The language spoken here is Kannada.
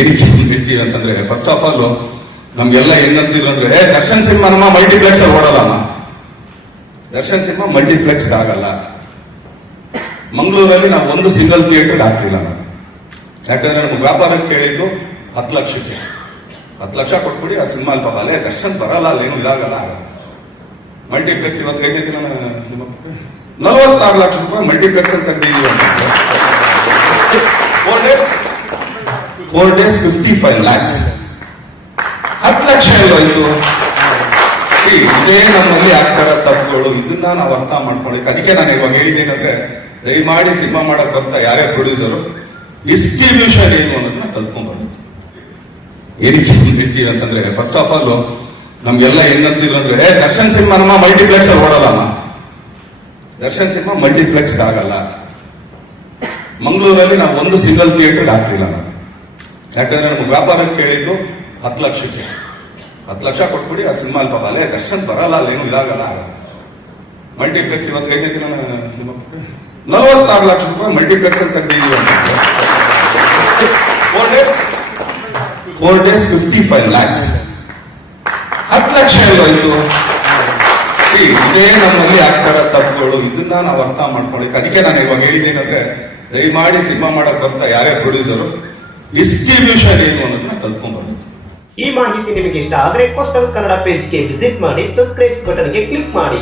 ಏನಕ್ಕೆ ಹೇಳ್ತೀವಿ ಅಂತಂದ್ರೆ, ಫಸ್ಟ್ ಆಫ್ ಆಲ್ ನಮ್ಗೆಲ್ಲ ಏನಂತಿದ್ರು ಅಂದ್ರೆ, ದರ್ಶನ್ ಸಿನಿಮಾ ನಮ್ಮ ಮಲ್ಟಿಪ್ಲೆಕ್ಸ್ ಅಲ್ಲಿ ಓಡೋದಮ್ಮ, ದರ್ಶನ್ ಸಿನಿಮಾ ಮಲ್ಟಿಪ್ಲೆಕ್ಸ್ ಆಗಲ್ಲ. ಮಂಗಳೂರಲ್ಲಿ ನಾವು ಒಂದು ಸಿಂಗಲ್ ಥಿಯೇಟರ್ ಹಾಕ್ಲಿಲ್ಲ ನಾವು, ಯಾಕಂದ್ರೆ ನಮ್ಗೆ ವ್ಯಾಪಾರಕ್ಕೆ ಕೇಳಿದ್ದು 10 ಲಕ್ಷಕ್ಕೆ. 10 ಲಕ್ಷ ಕೊಟ್ಬಿಡಿ ಆ ಸಿನಿಮಾ ಪಾಪ ಅಲ್ಲೇ ದರ್ಶನ್ ಬರಲ್ಲ, ಅಲ್ಲೇನು ಇದಾಗಲ್ಲ. ಮಲ್ಟಿಪ್ಲೆಕ್ಸ್ ಇವತ್ತು ಹೇಗೆ 46 ಲಕ್ಷ ರೂಪಾಯಿ ಮಲ್ಟಿಪ್ಲೆಕ್ಸ್ ಅಂತ ತೆಗೆದಿದ್ದೀವಿ ಅಂತ. 4 days 55 lakhs. 10 ಲಕ್ಷ ಎಲ್ಲೋಯ್ತು. ಇದೇ ನಮ್ಮಲ್ಲಿ ಆಗ್ತಾರ ತಪ್ಪುಗಳು, ಇದನ್ನ ನಾವು ಅರ್ಥ ಮಾಡ್ಕೊಳ್ಳಿ. ಅದಕ್ಕೆ ನಾನು ಇವಾಗ ಹೇಳಿದ್ದೇನಂದ್ರೆ, ದಯಮಾಡಿ ಸಿನಿಮಾ ಮಾಡಕ್ ಬರ್ತಾ ಯಾರೇ ಪ್ರೊಡ್ಯೂಸರು ಡಿಸ್ಟ್ರಿಬ್ಯೂಷನ್ ಏನು ಅನ್ನೋದನ್ನ ಕಲ್ತ್ಕೊಂಡ್ಬರ್ಬೇಕು. ಏನಕ್ಕೆ ಹೇಳ್ತೀವಿ ಅಂತಂದ್ರೆ, ಫಸ್ಟ್ ಆಫ್ ಆಲ್ ನಮ್ಗೆಲ್ಲ ಏನಂತಿದ್ರು ಅಂದ್ರೆ, ದರ್ಶನ್ ಸಿನಿಮಾ ನಮ್ಮ ಮಲ್ಟಿಪ್ಲೆಕ್ಸ್ ಅಲ್ಲಿ ಓಡೋದಮ್ಮ, ದರ್ಶನ್ ಸಿನಿಮಾ ಮಲ್ಟಿಪ್ಲೆಕ್ಸ್ ಆಗಲ್ಲ. ಮಂಗಳೂರಲ್ಲಿ ನಾವು ಒಂದು ಸಿಂಗಲ್ ಥಿಯೇಟರ್ ಹಾಕ್ಲಿಲ್ಲ ನಾವು, ಯಾಕಂದ್ರೆ ನಮ್ಗೆ ವ್ಯಾಪಾರಕ್ಕೆ ಕೇಳಿದ್ದು 10 ಲಕ್ಷಕ್ಕೆ. 10 ಲಕ್ಷ ಕೊಟ್ಬಿಡಿ ಆ ಸಿನಿಮಾ ಪಾಪ ಅಲ್ಲೇ ದರ್ಶನ್ ಬರಲ್ಲ, ಅಲ್ಲೇನು ಇದಾಗಲ್ಲ. ಮಲ್ಟಿಪ್ಲೆಕ್ಸ್ ಇವತ್ತು ಹೇಗೆ 46 ಲಕ್ಷ ರೂಪಾಯಿ ಮಲ್ಟಿಪ್ಲೆಕ್ಸ್ ಅಂತ ತೆಗೆದಿದ್ದೀವಿ ಅಂತ. 4 days 55 lakhs. 10 ಲಕ್ಷ ಎಲ್ಲೋಯ್ತು. ಇದೇ ನಮ್ಮಲ್ಲಿ ಆಗ್ತಾರ ತಪ್ಪುಗಳು, ಇದನ್ನ ನಾವು ಅರ್ಥ ಮಾಡ್ಕೊಳ್ಳಿ. ಅದಕ್ಕೆ ನಾನು ಇವಾಗ ಹೇಳಿದ್ದೇನಂದ್ರೆ, ದಯಮಾಡಿ ಸಿನಿಮಾ ಮಾಡಕ್ ಬರ್ತಾ ಯಾರೇ ಪ್ರೊಡ್ಯೂಸರು ಡಿಸ್ಟ್ರಿಬ್ಯೂಷನ್ ಏನು ಅನ್ನೋದನ್ನ ಕಲ್ತ್ಕೊಂಡ್ಬರ್ಬೇಕು. ಈ ಮಾಹಿತಿ ನಿಮಗೆ ಇಷ್ಟ ಆದರೆ ಕೋಸ್ಟಲ್ ಕನ್ನಡ ಪೇಜ್ಗೆ ವಿಸಿಟ್ ಮಾಡಿ, ಸಬ್ಸ್ಕ್ರೈಬ್ ಬಟನ್ಗೆ ಕ್ಲಿಕ್ ಮಾಡಿ.